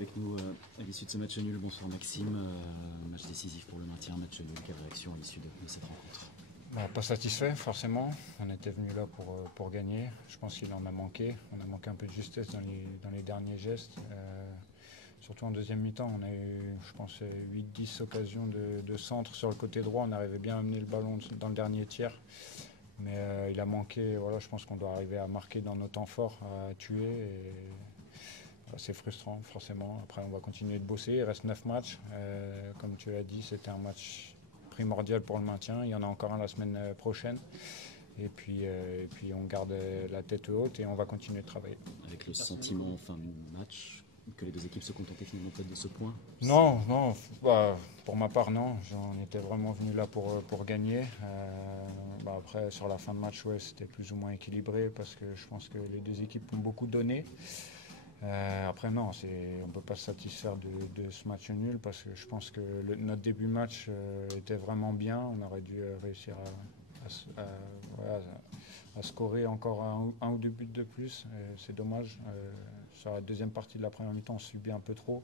avec nous à l'issue de ce match nul. Bonsoir Maxime, match décisif pour le maintien, match nul. Quelle réaction à l'issue de cette rencontre? Pas satisfait forcément, on était venu là pour gagner. Je pense qu'il en a manqué, on a manqué un peu de justesse dans les derniers gestes. Surtout en deuxième mi-temps, on a eu, je pense, 8-10 occasions de centre sur le côté droit. On arrivait bien à amener le ballon dans le dernier tiers. Mais il a manqué, voilà, je pense qu'on doit arriver à marquer dans nos temps forts, à tuer. Et voilà, c'est frustrant, forcément. Après, on va continuer de bosser. Il reste 9 matchs. Comme tu l'as dit, c'était un match primordial pour le maintien. Il y en a encore un la semaine prochaine. Et puis on garde la tête haute et on va continuer de travailler. Avec le sentiment en fin de match que les deux équipes se contentaient finalement peut-être de ce point? Non, pour ma part non, j'en étais vraiment venu là pour gagner. Après sur la fin de match, ouais, c'était plus ou moins équilibré parce que je pense que les deux équipes ont beaucoup donné. Après non, on ne peut pas se satisfaire de ce match nul parce que je pense que notre début de match était vraiment bien. On aurait dû réussir à scorer encore un ou deux buts de plus. C'est dommage. Sur la deuxième partie de la première mi-temps, on subit un peu trop.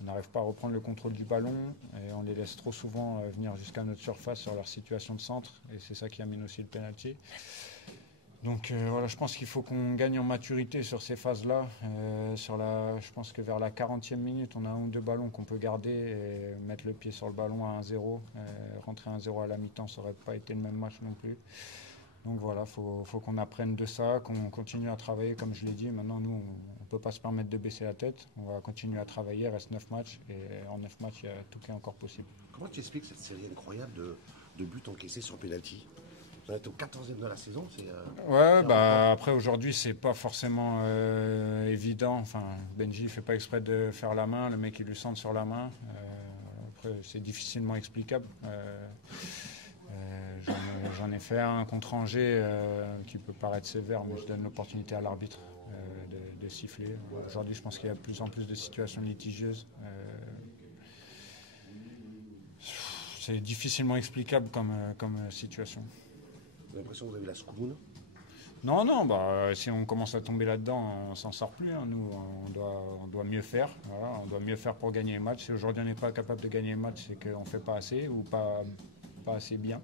On n'arrive pas à reprendre le contrôle du ballon et on les laisse trop souvent venir jusqu'à notre surface sur leur situation de centre. Et c'est ça qui amène aussi le pénalty. Donc voilà, je pense qu'il faut qu'on gagne en maturité sur ces phases-là. Je pense que vers la 40e minute, on a un ou deux ballons qu'on peut garder et mettre le pied sur le ballon à 1-0. Rentrer 1-0 à la mi-temps, ça n'aurait pas été le même match non plus. Donc voilà, faut qu'on apprenne de ça, qu'on continue à travailler, comme je l'ai dit. Maintenant, nous, on ne peut pas se permettre de baisser la tête. On va continuer à travailler, il reste 9 matchs. Et en 9 matchs, il y a tout qui est encore possible. Comment tu expliques cette série incroyable de buts encaissés sur penalty? Vous êtes au 14e de la saison. Après aujourd'hui, c'est pas forcément évident. Enfin, Benji ne fait pas exprès de faire la main. Le mec, il lui centre sur la main. Après, c'est difficilement explicable. J'en ai fait un contre Angers qui peut paraître sévère, mais je donne l'opportunité à l'arbitre de siffler. Aujourd'hui, je pense qu'il y a de plus en plus de situations litigieuses. C'est difficilement explicable comme situation. Vous avez l'impression que vous avez la scoumoune? Non, si on commence à tomber là-dedans, on s'en sort plus. Hein. Nous, on doit mieux faire. Voilà, on doit mieux faire pour gagner les matchs. Si aujourd'hui on n'est pas capable de gagner les matchs, c'est qu'on ne fait pas assez ou pas assez bien.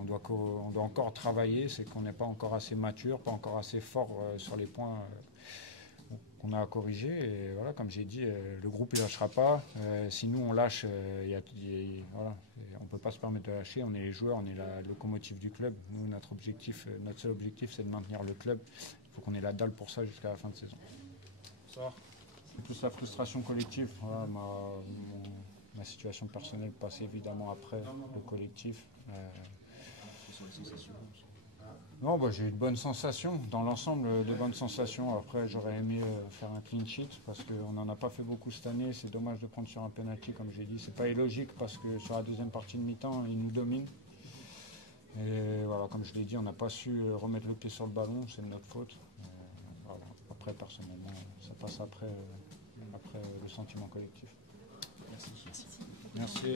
On doit encore travailler, c'est qu'on n'est pas encore assez mature, pas encore assez fort sur les points qu'on a à corriger. Et voilà, comme j'ai dit, le groupe ne lâchera pas. Si nous on lâche, voilà, on ne peut pas se permettre de lâcher. On est les joueurs, on est la locomotive du club. Nous, notre seul objectif, c'est de maintenir le club. Il faut qu'on ait la dalle pour ça jusqu'à la fin de saison. C'est plus la frustration collective. Voilà, ma situation personnelle passe évidemment après le collectif. Non, j'ai eu de bonnes sensations, dans l'ensemble de bonnes sensations. Après, j'aurais aimé faire un clean sheet parce qu'on n'en a pas fait beaucoup cette année. C'est dommage de prendre sur un penalty, comme j'ai dit. C'est pas illogique parce que sur la deuxième partie de mi-temps, ils nous dominent. Et voilà, comme je l'ai dit, on n'a pas su remettre le pied sur le ballon, c'est de notre faute. Voilà. Après, personnellement, ça passe après le sentiment collectif. Merci. Merci.